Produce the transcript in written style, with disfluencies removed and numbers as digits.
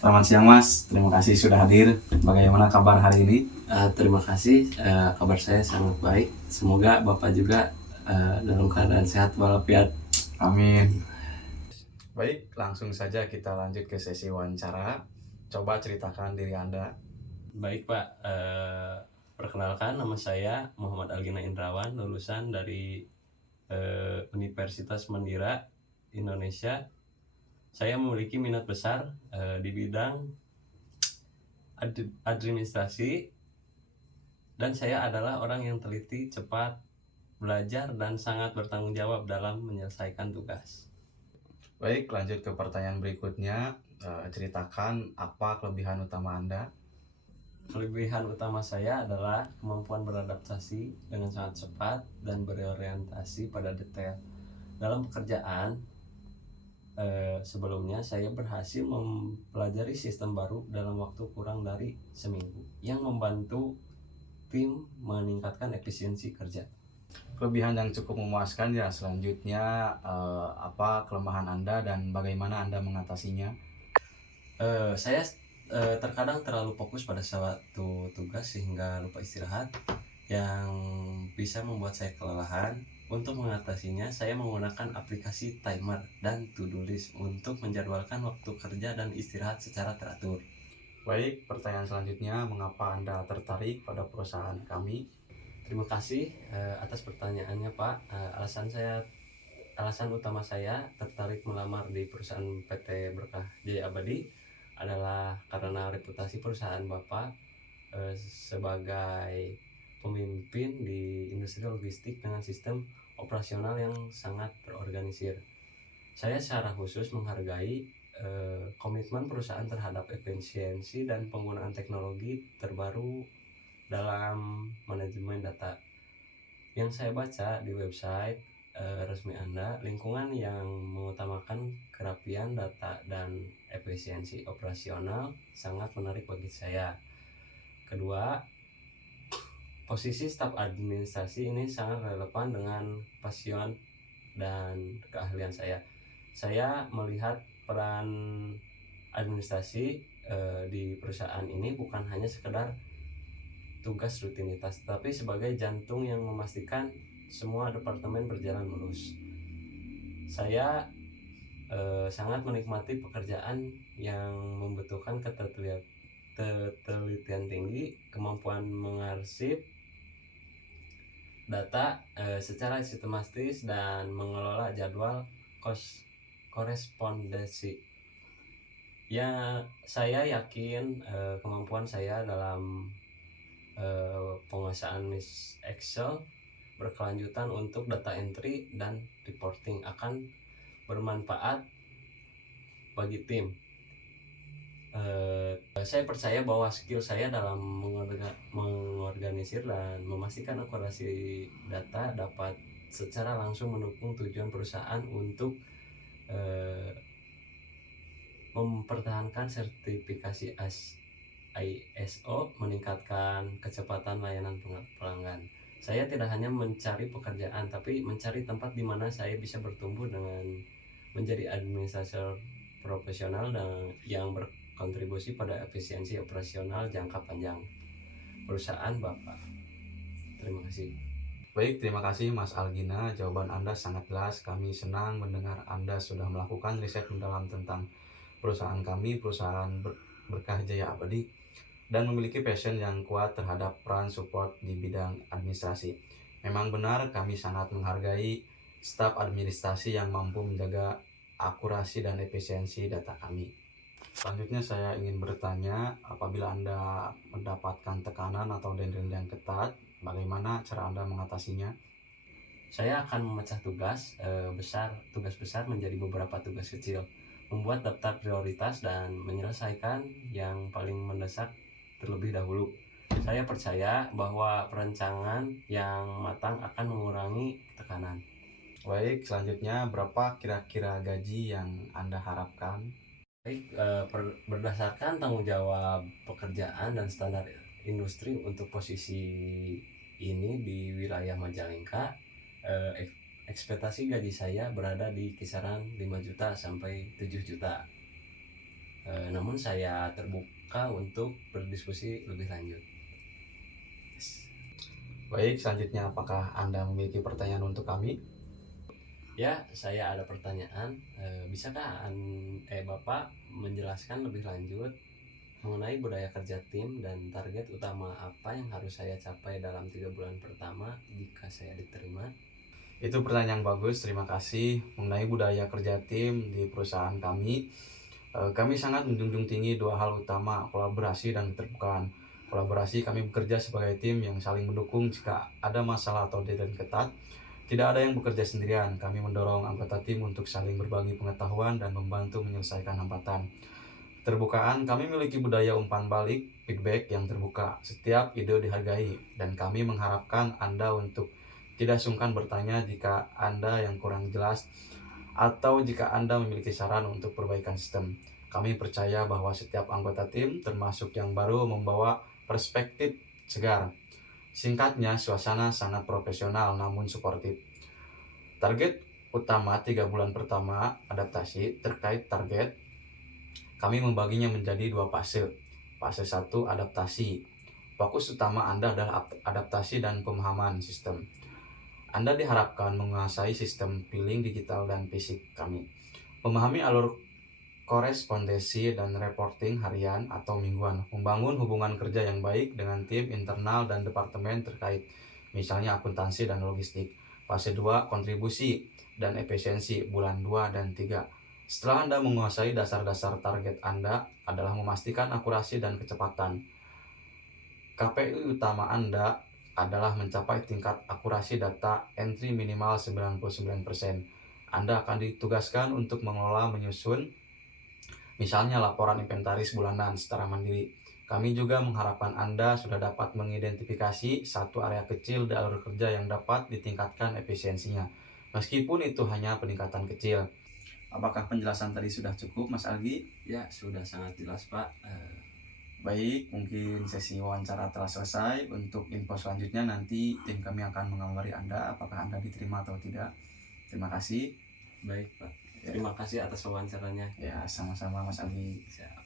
Selamat siang Mas, terima kasih sudah hadir. Bagaimana kabar hari ini? Terima kasih, kabar saya sangat baik. Semoga Bapak juga dalam keadaan sehat walafiat. Amin. Baik, langsung saja kita lanjut ke sesi wawancara. Coba ceritakan diri Anda. Baik Pak, perkenalkan nama saya Muhammad Algina Indrawan, lulusan dari Universitas Mandira Indonesia. Saya memiliki minat besar di bidang administrasi, dan saya adalah orang yang teliti, cepat belajar, dan sangat bertanggung jawab dalam menyelesaikan tugas. Baik, lanjut ke pertanyaan berikutnya. Ceritakan apa kelebihan utama Anda? Kelebihan utama saya adalah kemampuan beradaptasi dengan sangat cepat dan berorientasi pada detail. Dalam pekerjaan sebelumnya, saya berhasil mempelajari sistem baru dalam waktu kurang dari seminggu, yang membantu tim meningkatkan efisiensi kerja. Kelebihan yang cukup memuaskan ya. Selanjutnya, apa kelemahan Anda dan bagaimana Anda mengatasinya? Saya terkadang terlalu fokus pada suatu tugas sehingga lupa istirahat, yang bisa membuat saya kelelahan. Untuk mengatasinya, saya menggunakan aplikasi timer dan to-do list untuk menjadwalkan waktu kerja dan istirahat secara teratur. Baik, pertanyaan selanjutnya, mengapa Anda tertarik pada perusahaan kami? Terima kasih atas pertanyaannya Pak. Alasan utama saya tertarik melamar di perusahaan PT Berkah Jaya Abadi adalah karena reputasi perusahaan Bapak sebagai pemimpin di industri logistik dengan sistem operasional yang sangat terorganisir. Saya secara khusus menghargai komitmen perusahaan terhadap efisiensi dan penggunaan teknologi terbaru dalam manajemen data. Yang saya baca di website resmi Anda, lingkungan yang mengutamakan kerapian data dan efisiensi operasional sangat menarik bagi saya. Kedua, posisi staf administrasi ini sangat relevan dengan passion dan keahlian saya. Saya melihat peran administrasi di perusahaan ini bukan hanya sekedar tugas rutinitas, tapi sebagai jantung yang memastikan semua departemen berjalan mulus. Saya sangat menikmati pekerjaan yang membutuhkan ketelitian tinggi, kemampuan mengarsip data secara sistematis, dan mengelola jadwal korespondensi. Ya, saya yakin kemampuan saya dalam penguasaan Excel berkelanjutan untuk data entry dan reporting akan bermanfaat bagi tim. Saya percaya bahwa skill saya dalam mengorganisir dan memastikan akurasi data dapat secara langsung mendukung tujuan perusahaan untuk mempertahankan sertifikasi ISO, meningkatkan kecepatan layanan pelanggan. Saya tidak hanya mencari pekerjaan, tapi mencari tempat di mana saya bisa bertumbuh dengan menjadi administrator profesional dan yang berkontribusi pada efisiensi operasional jangka panjang perusahaan Bapak. Terima kasih. Baik, terima kasih Mas Algina. Jawaban Anda sangat jelas. Kami senang mendengar Anda sudah melakukan riset mendalam tentang perusahaan kami, perusahaan Berkah Jaya Abadi, dan memiliki passion yang kuat terhadap peran support di bidang administrasi. Memang benar, kami sangat menghargai staf administrasi yang mampu menjaga akurasi dan efisiensi data kami. Selanjutnya saya ingin bertanya, apabila Anda mendapatkan tekanan atau deadline yang ketat, bagaimana cara Anda mengatasinya? Saya akan memecah tugas besar menjadi beberapa tugas kecil, membuat daftar prioritas, dan menyelesaikan yang paling mendesak terlebih dahulu. Saya percaya bahwa perencanaan yang matang akan mengurangi tekanan. Baik, selanjutnya berapa kira-kira gaji yang Anda harapkan? Baik, berdasarkan tanggung jawab pekerjaan dan standar industri untuk posisi ini di wilayah Majalengka, ekspektasi gaji saya berada di kisaran 5 juta sampai 7 juta. Namun saya terbuka untuk berdiskusi lebih lanjut. Baik, selanjutnya apakah Anda memiliki pertanyaan untuk kami? Ya, saya ada pertanyaan. Bisakah Bapak menjelaskan lebih lanjut mengenai budaya kerja tim dan target utama apa yang harus saya capai dalam 3 bulan pertama jika saya diterima? Itu pertanyaan yang bagus, terima kasih. Mengenai budaya kerja tim di perusahaan kami, kami sangat menjunjung tinggi dua hal utama, kolaborasi dan keterbukaan. Kolaborasi, kami bekerja sebagai tim yang saling mendukung jika ada masalah atau deadline ketat. Tidak ada yang bekerja sendirian, kami mendorong anggota tim untuk saling berbagi pengetahuan dan membantu menyelesaikan hambatan. Keterbukaan, kami memiliki budaya umpan balik, feedback yang terbuka. Setiap ide dihargai, dan kami mengharapkan Anda untuk tidak sungkan bertanya jika Anda yang kurang jelas atau jika Anda memiliki saran untuk perbaikan sistem. Kami percaya bahwa setiap anggota tim, termasuk yang baru, membawa perspektif segar. Singkatnya, suasana sangat profesional namun suportif. Target utama 3 bulan pertama adaptasi. Terkait target, kami membaginya menjadi 2 fase. Fase 1, adaptasi. Fokus utama Anda adalah adaptasi dan pemahaman sistem. Anda diharapkan menguasai sistem billing digital dan fisik kami. Memahami alur korespondensi dan reporting harian atau mingguan. Membangun hubungan kerja yang baik dengan tim internal dan departemen terkait, misalnya akuntansi dan logistik. Fase 2, kontribusi dan efisiensi bulan 2 dan 3. Setelah Anda menguasai dasar-dasar, target Anda adalah memastikan akurasi dan kecepatan. KPI utama Anda adalah mencapai tingkat akurasi data entry minimal 99%. Anda akan ditugaskan untuk mengelola menyusun, misalnya laporan inventaris bulanan secara mandiri. Kami juga mengharapkan Anda sudah dapat mengidentifikasi satu area kecil di alur kerja yang dapat ditingkatkan efisiensinya, meskipun itu hanya peningkatan kecil. Apakah penjelasan tadi sudah cukup, Mas Algi? Ya, sudah sangat jelas, Pak. Baik, mungkin sesi wawancara telah selesai. Untuk info selanjutnya nanti tim kami akan mengabari Anda apakah Anda diterima atau tidak. Terima kasih. Baik, Pak. Terima kasih atas wawancaranya. Ya, sama-sama Mas Algi. Siap.